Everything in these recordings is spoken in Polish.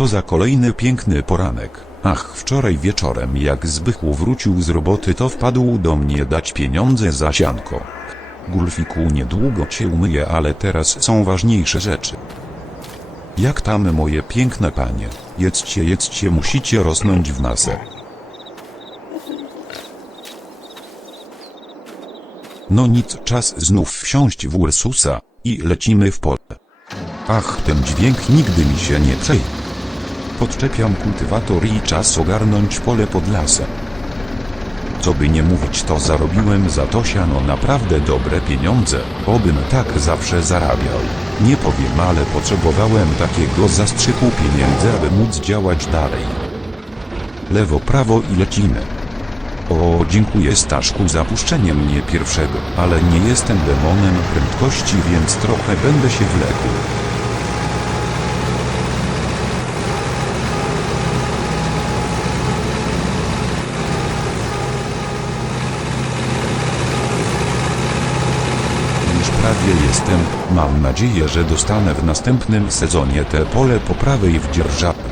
Co za kolejny piękny poranek. Ach, wczoraj wieczorem jak Zbychu wrócił z roboty to wpadł do mnie dać pieniądze za sianko. Gulfiku niedługo cię umyję, ale teraz są ważniejsze rzeczy. Jak tam moje piękne panie? Jedzcie, jedzcie, musicie rosnąć w nasę. No nic, czas znów wsiąść w Ursusa i lecimy w pole. Ach, ten dźwięk nigdy mi się nie przejdzie. Podczepiam kultywator i czas ogarnąć pole pod lasem. Co by nie mówić, to zarobiłem za to siano naprawdę dobre pieniądze, obym tak zawsze zarabiał. Nie powiem, ale potrzebowałem takiego zastrzyku pieniędzy, aby móc działać dalej. Lewo, prawo i lecimy. O, dziękuję Staszku za puszczenie mnie pierwszego, ale nie jestem demonem prędkości, więc trochę będę się wlekł. Prawie jestem, mam nadzieję, że dostanę w następnym sezonie te pole po prawej w dzierżawę.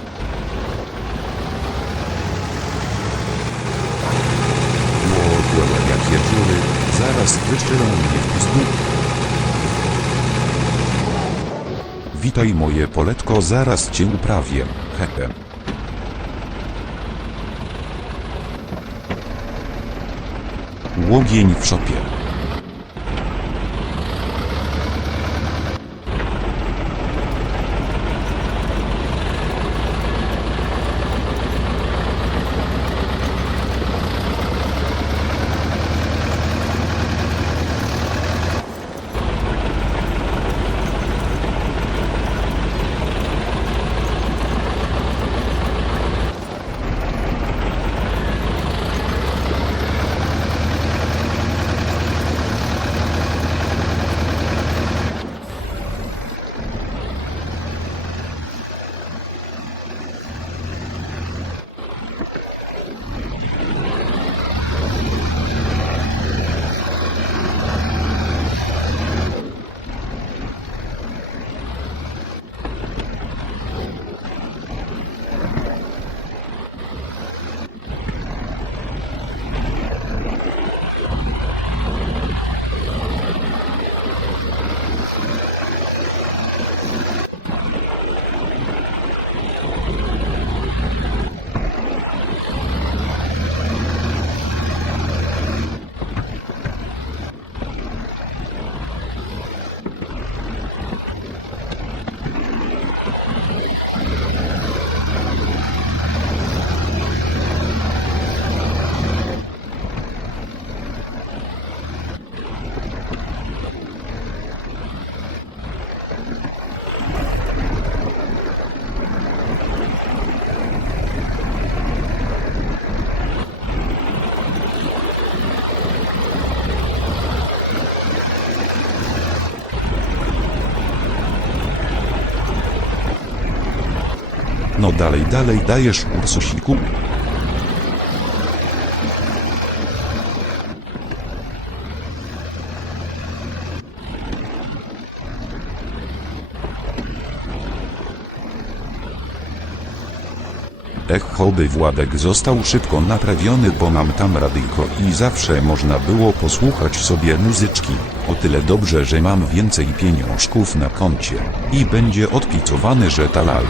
Ło, jakie dziury, zaraz wyszczerą mnie w pizdu. Witaj moje poletko, zaraz cię uprawię, hehe. Łogień w szopie. Dalej, dalej dajesz Ursusiku. Ech, choby Władek został szybko naprawiony, bo mam tam radyjko i zawsze można było posłuchać sobie muzyczki. O tyle dobrze, że mam więcej pieniążków na koncie. I będzie odpicowany, że talal.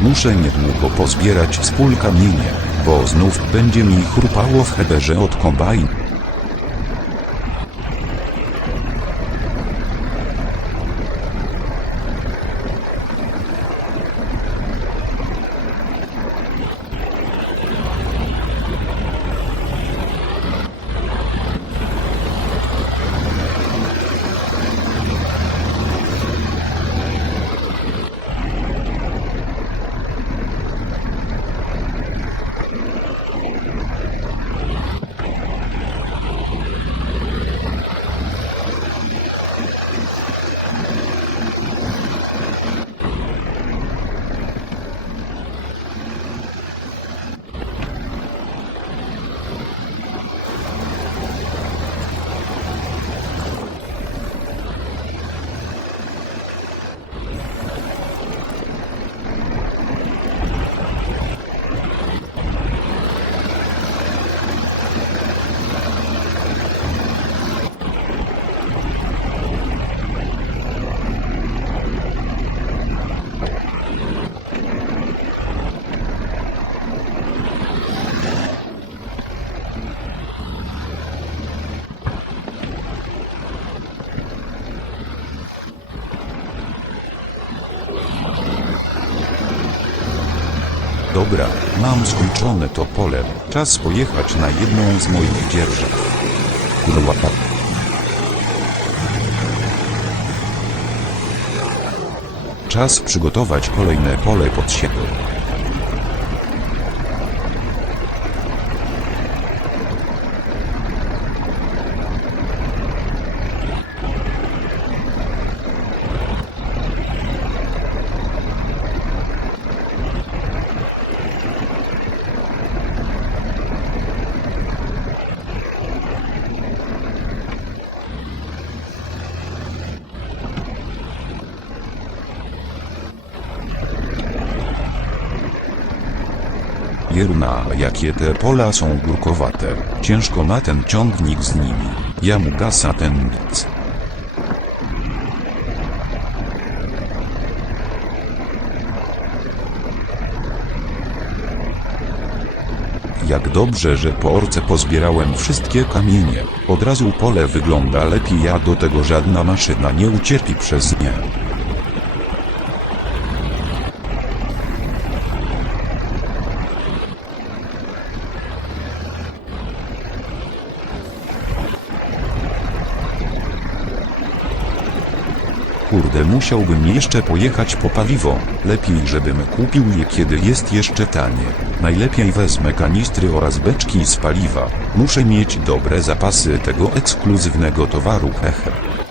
Muszę niedługo pozbierać z pól kamienie, bo znów będzie mi chrupało w heberze od kombajn. Dobra, mam skończone to pole. Czas pojechać na jedną z moich dzierżaw. Kurwa. Czas przygotować kolejne pole pod siebie. Jeruna, jakie te pola są górkowate. Ciężko na ten ciągnik z nimi. Ja mu gasa ten nic. Jak dobrze, że po orce pozbierałem wszystkie kamienie. Od razu pole wygląda lepiej, a do tego żadna maszyna nie ucierpi przez nie. Kurde, musiałbym jeszcze pojechać po paliwo. Lepiej, żebym kupił je kiedy jest jeszcze tanie. Najlepiej wezmę kanistry oraz beczki z paliwa. Muszę mieć dobre zapasy tego ekskluzywnego towaru, hehe.